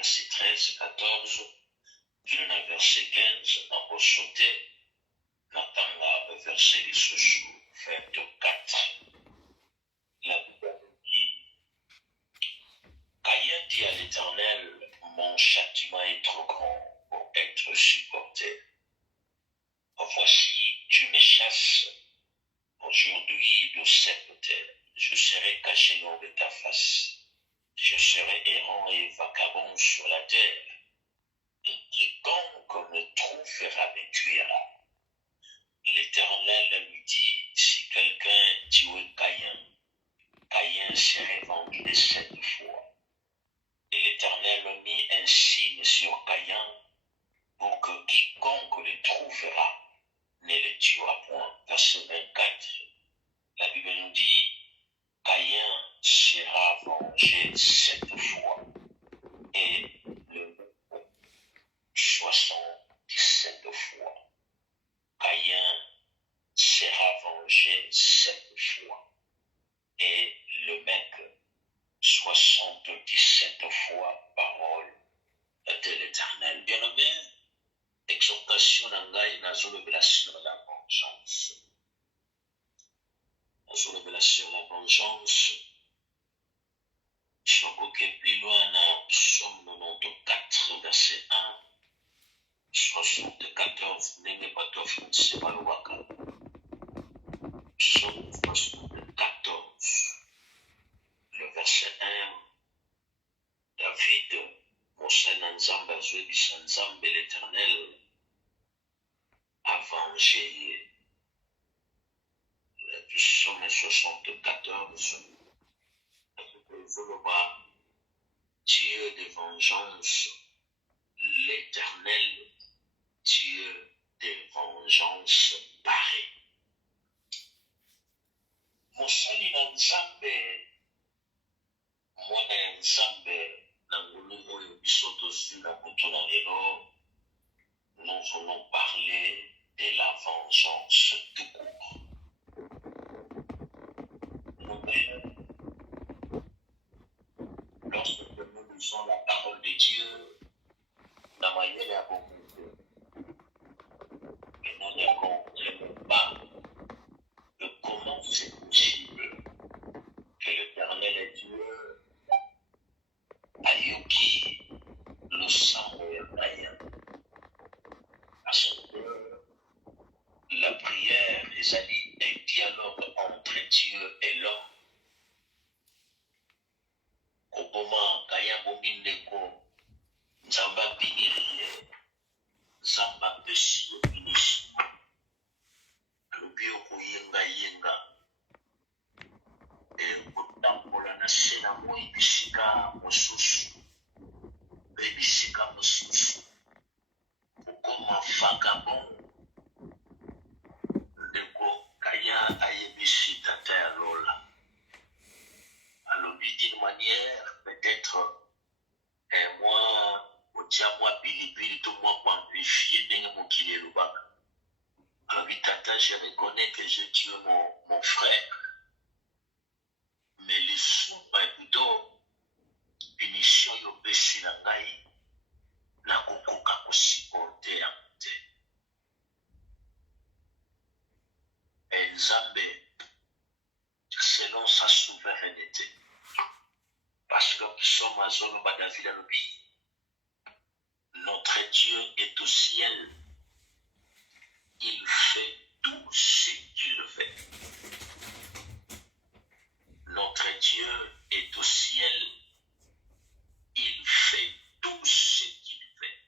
verset 13, 14, puis le verset 15, on va sauter, dans le verset 24. La Bible dit, Caïn dit à l'Éternel, mon châtiment est trop grand pour être supporté. Voici, tu me chasses aujourd'hui de cette terre. Je serai caché loin de ta face. Je serai errant et vagabond sur la terre. Et quiconque me trouvera me tuera. L'Éternel lui dit, si quelqu'un tuait Caïn, Caïn serait vendu de 7 fois. Et l'Éternel mit un signe sur Caïn pour que quiconque le trouvera ne le tuera point. Verset 24, la Bible nous dit, Caïn sera vengé 7 fois et le 77 fois. Caïn sera vengé 7 fois et le mec 77 fois, parole de l'Éternel. Bien-aimé, exhortation d'Angaï n'a pas révélation de la vengeance. Dans révélation de la vengeance, je vais plus loin dans Psaume 94, verset 1, 74, n'est pas toi, c'est pas le waka. Psaume 74, le verset 1, David, Moussa Nanzamba, Zouébis Nanzamba, l'Éternel, a vengé. Le Psaume 74, Dieu de vengeance, l'Éternel, Dieu de vengeance paré. Mosali na Nzambe, mwana ya Nzambe, na ngulu oyo biso tozwi na butu na lelo, nous voulons parler de la vengeance tout court. Lorsque nous lisons la parole de Dieu, la manière à beaucoup, et nous ne comprenons pas de comment c'est possible que l'Éternel est Dieu a yoki le sang de Caïn. Parce que la prière est un dialogue entre Dieu et l'homme. Oboma Caïn Bomindeko, Nzamba Binirie, Nzamba Pessi Binishi, Lubio Yenga Yenga, et Kotambola na Sena Moi Bisika Mosusu, Bisika Mosusu, Okoma Vagabond, Ndeko Caïn Ayebishi Tata Lola. Alors, d'une manière, peut-être, moi, au moi, Bilibili, tout moi, amplifié, bien mon qu'il est le bac. Alors, tata, je reconnais que j'ai tué mon frère. Mais les sous, plutôt, punition, yo péché la gaille, la coco kako supporter en côté. Et Nzambe, selon sa souveraineté. Parce que nous sommes à zone David Alobi. Notre Dieu est au ciel. Il fait tout ce qu'il fait. Notre Dieu est au ciel. Il fait tout ce qu'il fait.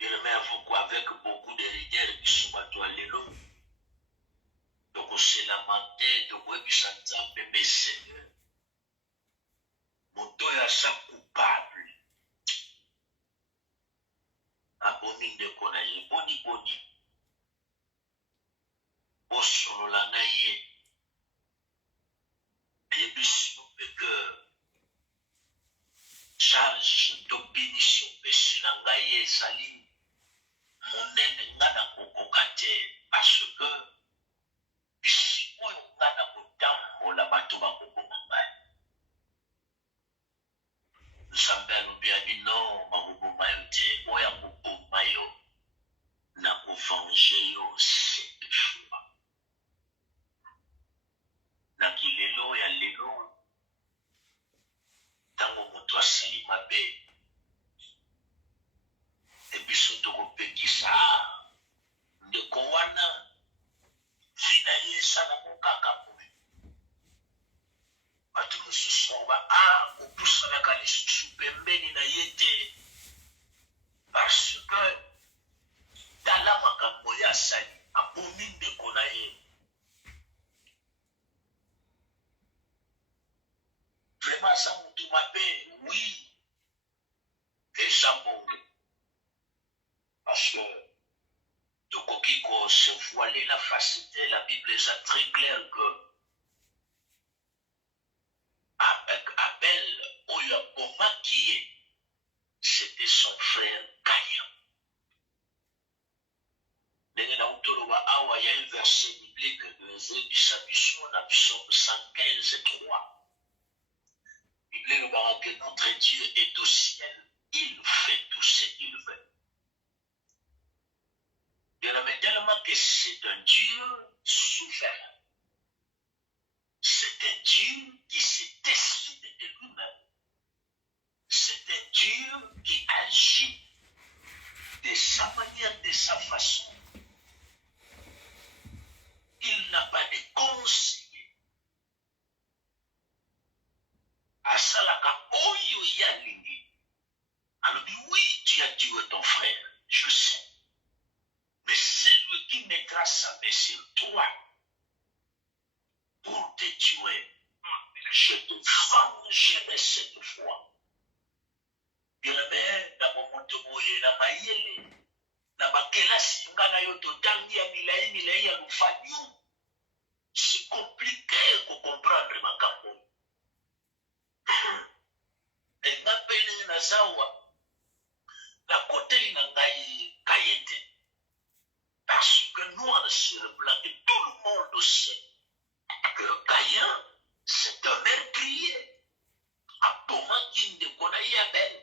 Il remet à vous avec beaucoup de rigueur qui sont à toi l'élo. Donc on s'est lamenté de voir que ça nous a mais Seigneur. Mon toya sa coupable. Abomine de konaye, boni. Osono la naye. Et puis, que charge de bénition, péché nangaye sali. Mon aide ngana kokokate. Parce que, ici, moi, ngana kotambo la bato ba kokomangay. Nzambe alobi abi non bakoboma yo te oyo akoboma yo nakovange yo 7 fois na kilelo ya lelo ntango moto asali mabe ebiso tokopekisa ndeko wana vi na ye esalango kaka boye bato mosusu opusanaka lisusu pembeni na ye te parce que tala makambo ye asali abomi ndeko na ye vraiment aza motu mabe oui eza bongo parce que tokoki kose voiler la face te la Bible est très claire que Abel oyo abomaki ye c'était son frère Caïn. Ndenge na utoloba awa ya un verset biblique de ezebisa biso na psaume 115:3. Bible elobaka que notre Dieu est au ciel, il fait tout ce qu'il veut. Bien tellement que c'est un Dieu souverain. C'est un Dieu qui se décide de lui-même. C'est un Dieu qui agit de sa manière, de sa façon. Il n'a pas de conseiller. Asalaka oyo yalingi. Alors oui, tu as tué ton frère, je sais. Mais celui qui mettra sa main sur toi pour te tuer, je te vengerai cette fois. Bien-aimé, na momoto boye na mayele, na bakelasi nga na yo totangi ya milai ya lufanyu. C'est compliqué de comprendre makambo. Et nga pene na zawa, na koteli na ngai kayete. Parce que noir sur blanc, et tout le monde sait que Caïn, c'est un meurtrier. Abomaki ndeko na ye Abel.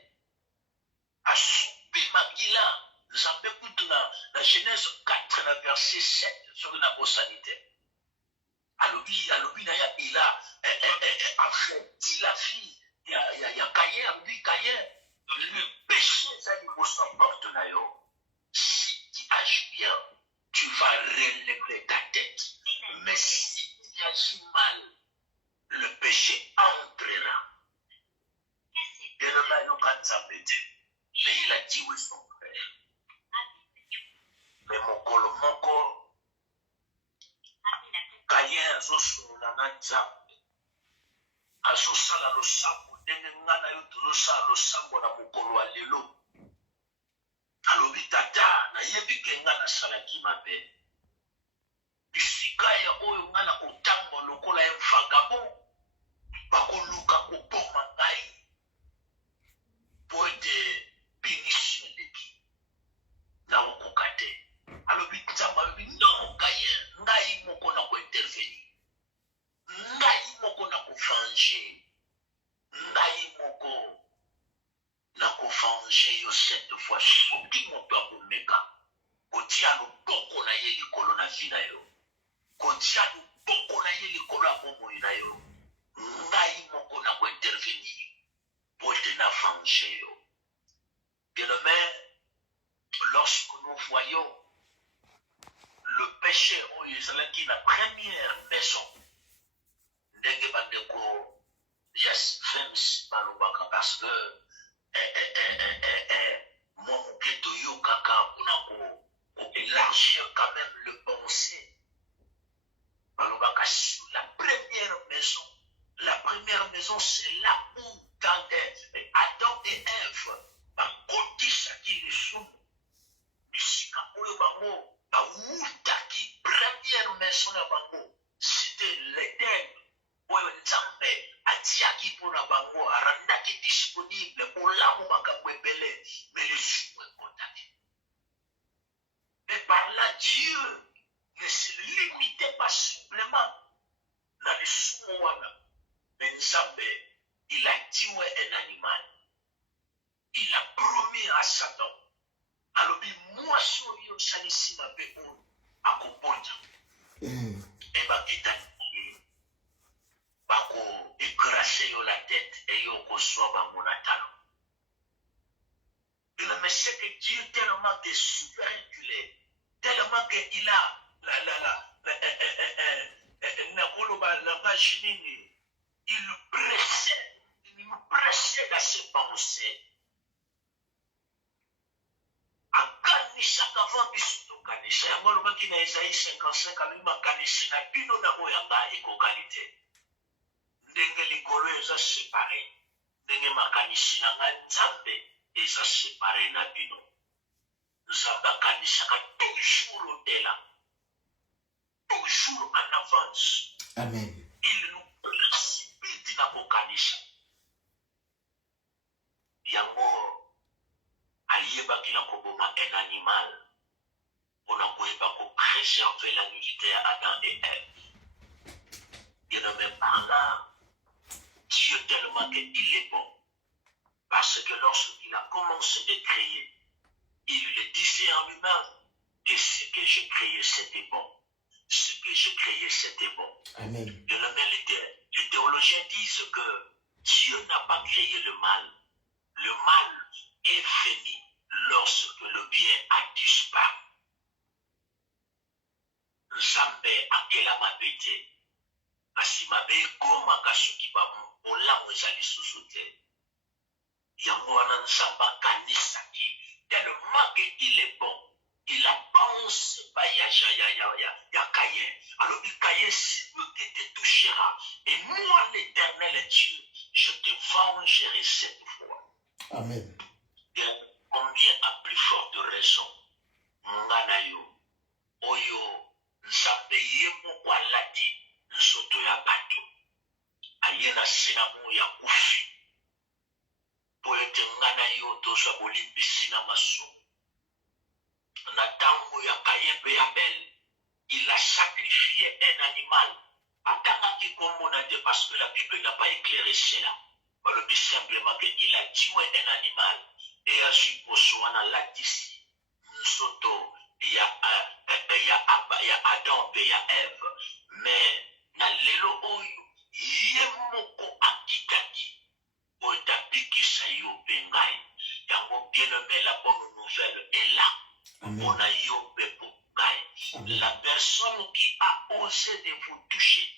Asubi makila. Nzambe kutu na Genèse 4, na verset 7, sur la bosanité. Alobi na ya ila, a fait dit la fille, il y a Caïn, lui Caïn, le péché animaux s'emporte na yo. Si tu agis bien, tu vas relever ta tête. Mais si tu agis mal, le péché entrera. Et le maillot quand ça pété, mais il a tué son frère. Mais mon colomoko, Caïn azosula na nzambe, azosala losambo ndenge nga na yo tozosala losambo na mokolo wa lelo. Alobi tata nayebi ke nga nasalaki mabe. Bisika ya oyo nga na kotambo lokola ya vagabond bakoluka koboma ngai po ete punition eleki na okoka te. Alobi nzambe alobi non Caïn, ngai moko na kointervenir, ngai moko na kovange, ngai moko na kovange yo 7 fois. Soki moto akomeka kotia loboko na ye likolo na vi na yo, kotia loboko na ye likolo ya bomoi na yo, ngai moko na kointervenir po ete na vange yo. Bien-aimé, lorsque nous voyons le péché oyo ezalaki na première maison, ndenge bandeko ya fems balobaka, parce que moi moke toyokaka mpona élargir quand même le pensée. Balobaka sur la première maison. La première maison, c'est là où Adam et Ève bakotisaki lisumu bisika oyo bango bawutaki. Première maison ya bango, c'était l'Éden oyo Nzambe atiaki mpona bango, arandaki disponible bolamu makambo ebele, mais lisumu ekotaki. Mais par là, Dieu ne se limitait pas simplement na lisumu wana, mais Nzambe il a tué un animal. Et bakita bako écraser yo la tête et yo kosoa ba monatalo. Mais c'est que Dieu tellement que souverain qu'il est, tellement qu'il a il nous pressait dans ses pensées. Akanisha kava bisuto kanisha ya moro makina Isaïe 55 alima kanisha na bino na moyanga ekokalite. Ndenge likolo eza séparé, ndenge makanisi na nzambe eza séparé na bino. Nzambe akanisaka toujours au-delà, toujours en avance. Amen. Il nous précipite na kokanisha. Yango ayebaki na koboma un animal on a pour préserver la nudité à Adam et Ève. Il ne met par là Dieu tellement qu'il est bon. Parce que lorsqu'il a commencé de créer, il le disait en lui-même, et ce que j'ai créé c'était bon. Ce que j'ai créé c'était bon. Amen. Les théologiens disent que Dieu n'a pas créé le mal. Le mal est venu lorsque le bien a disparu. Nzambe akela mabete. Kasi mabe koma kasuki ba olamu ezali susu te. Yango wana Nzambe akanisaki tellement qu'il est bon. Il a pensé pas ya Caïn. Alors Caïn, c'est lui qui te touchera. Et moi, l'Éternel Dieu, je te vengerai cette fois. Amen. Combien à plus forte raison, Nganayo, Oyo, Nzambe yemo lati, Nsoto ya bato, Ayena sinamu ya kufi, Poete Nganayo, Tosa Bolimbisi na maso, Natango ya Kayembe ya Bel, il a sacrifié un animal, Atangaki Komonate, parce que la Bible n'a pas éclairé cela. On le dit simplement qu'il a tué un animal. Et à Supposwana Latisi, Nsoto, il y a Adam et il y a Ève. Mais, na lelo oyo, yemoko akitaki, otapiki sayo bengai. Yango bien-aimé, la bonne nouvelle est là. On a yobé bengai. La personne qui a osé de vous toucher,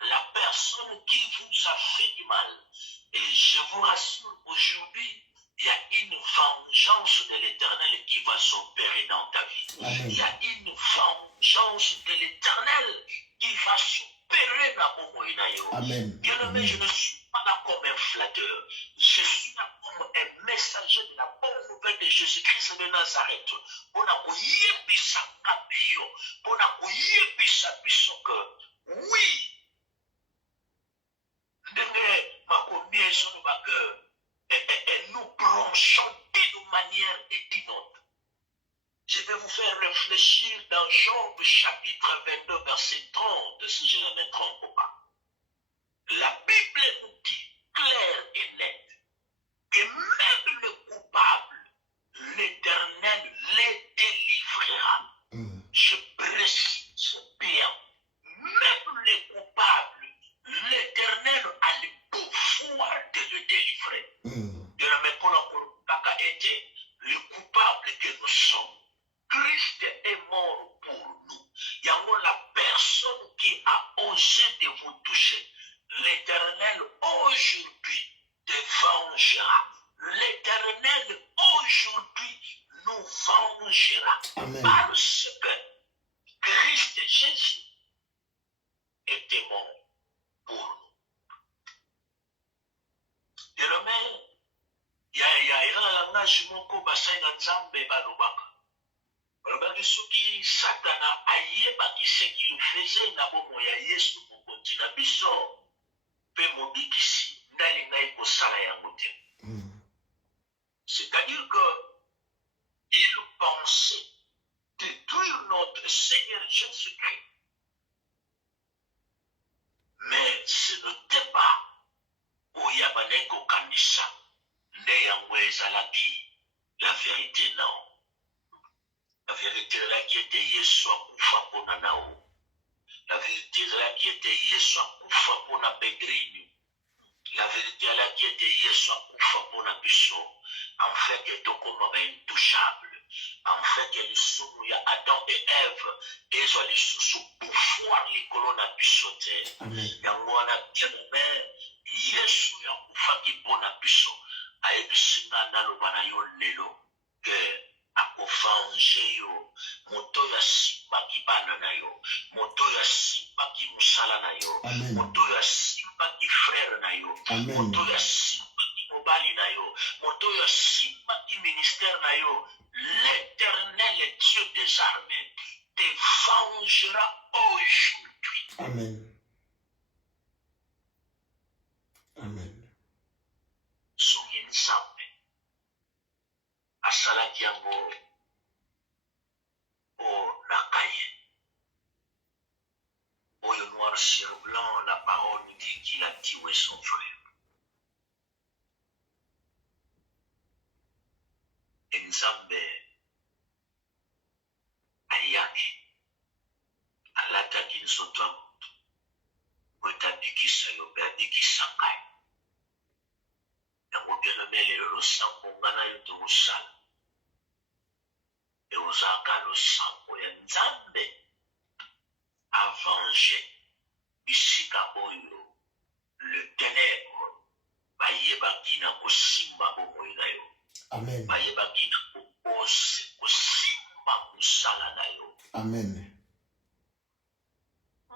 la personne qui vous a fait du mal, et je vous rassure, aujourd'hui, il y a une vengeance de l'Éternel qui va s'opérer dans ta vie. Amen. Il y a une vengeance de l'Éternel qui va s'opérer dans mon moyen. Amen. Bien-aimé, je ne suis pas là comme un flatteur. Je suis là comme un messager de la bonne nouvelle de Jésus-Christ de Nazareth. On a yebisa kabio. On a yebisa biso que oui. Et nous branchons d'une manière et d'une autre. Je vais vous faire réfléchir dans Job chapitre 22 verset 30, si je ne me trompe pas. La Bible nous dit clair et net que même le coupable, l'Éternel les délivrera. Je précise bien, même les coupables, l'Éternel a le pouvoir de le délivrer. De la même le coupable que nous sommes, Christ est mort pour nous. Il y a la personne qui a osé de vous toucher. L'Éternel aujourd'hui te vengera. L'Éternel aujourd'hui nous vengera. Amen. Parce que Christ Jésus était mort pour nous. Et le maire, il y a un langage moko basai na Nzambe balobaka. Balobaki soki Satana ayebaki ce qu'il faisait na bomo ya Yesu mokonzi na biso pe mobikisi ndali ngai kosala yango te. C'est-à-dire que il pensait détruire notre Seigneur Jésus-Christ. Mais ce n'était pas Oyabaneko Kanisa. La vérité, non. La vérité là qui était Yesu akufa pona nao. La vérité là qui était Yesu akufa pona Pedrinho. La vérité là qui était Yesu akufa pona biso. En fait que tokoma ba intouchable. En fait que les sous ya Adam et Ève et zo les sous pouvoir les colonnes biso te. Yango wana bien Yesu ya kufa ki pona biso. Ayebisinga naloba na yo lelo que akofanje yo moto ya simbaki bana na yo moto ya simbaki mosala na yo moto ya simbaki frère na yo moto ya simbaki mobali na yo moto ya simbaki ministère na yo. L'Éternel Dieu des armées te vengera aujourd'hui. Amen. Amen. Soki nzambe asalaki yango o nakaye oyo noir sur blanc la parole nous dit qu'il a tué son frère. Et nzambe ayaki alataki nzoto ya moto po ete abikisa yo mpe abikisa ngai. Yango bien-aimé lelo losambo nga na yo tokosala ekozalaka losambo ya nzambe avange bisika oyo le ténèbre bayebaki na kosimba bomoi na yo. Amen. Bayebaki na kosimba mosala na yo. Amen.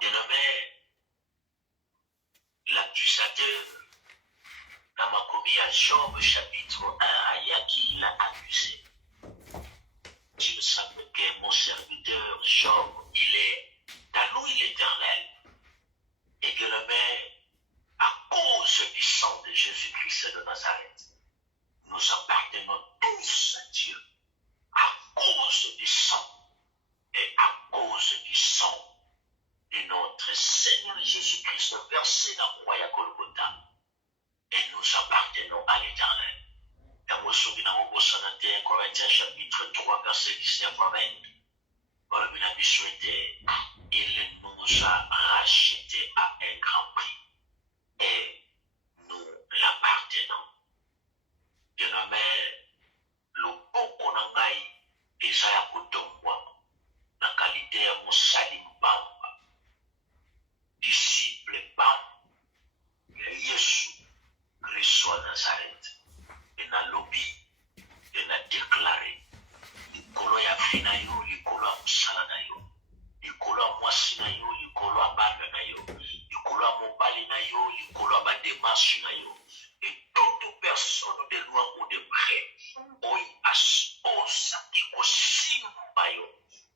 Bien-aimé, l'accusateur dans Makomi à Job chapitre 1 ayaki il a accusé. Dieu savait que mon serviteur Job, il est à nous l'Éternel. Et bien-aimé, à cause du sang de Jésus-Christ de Nazareth, nous appartenons tous à Dieu. À cause du sang et à cause du sang de notre Seigneur Jésus-Christ versé dans le roi Golgotha. Et nous appartenons à l'Éternel. Dans le Corinthiens chapitre 3, verset 19 à 20, il nous a rachetés à un grand prix. Et nous l'appartenons. Bien-aimé, le boko na ngai eza ya kotombwa na kalite ya mosali mbamba disciple mbamba ya Yesu Kristo wa Nazareth. Enalobi enadeklare likolo ya vi na yo, likolo ya mosala na yo, likolo ya mwasi na yo, likolo ya bana na yo, likolo ya mobali na yo, likolo ya bademarshe na yo. Et toute personne de loin ou de près,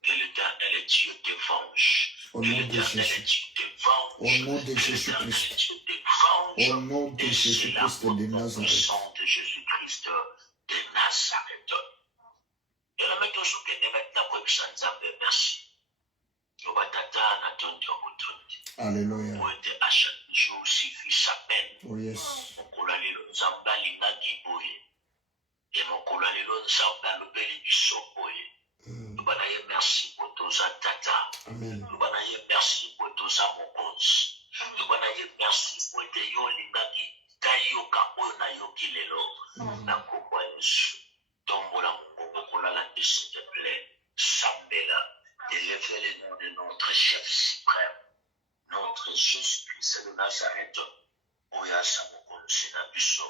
que l'Éternel Dieu te venge. Au nom de Jésus. Au nom de Jésus-Christ. Au nom de Jésus-Christ de Nazareth. De Jésus-Christ de Nazareth. Et la méthode que nous maintenant, merci. Alléluia. Pour être à chaque jour suffit sa peine. Oh yes. Merci pour tous tata. Amen. Merci pour tous mon cause. Merci pour te yolingaki kayoka ona yokilelo na komba Yesu. Tombola mungu kolala s'il te plaît. Sambela, élevez le nom de notre chef suprême, notre Jésus-Christ de Nazareth. Oyasa mukonzi na biso.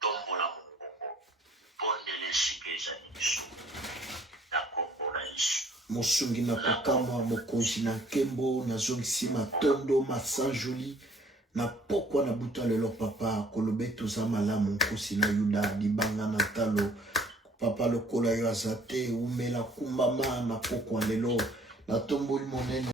Tombola mungu. Pondele sikeza biso. Na kombola Yesu. Mosungi na kokama mokonzi na nkembo nazongisi matondo masanjoli na pokwa na buta lelo papa kolobe toza malamu nkosi na yuda libanga na talo papa lokola yo azate umela kumbama na pokwa lelo na tomboli monene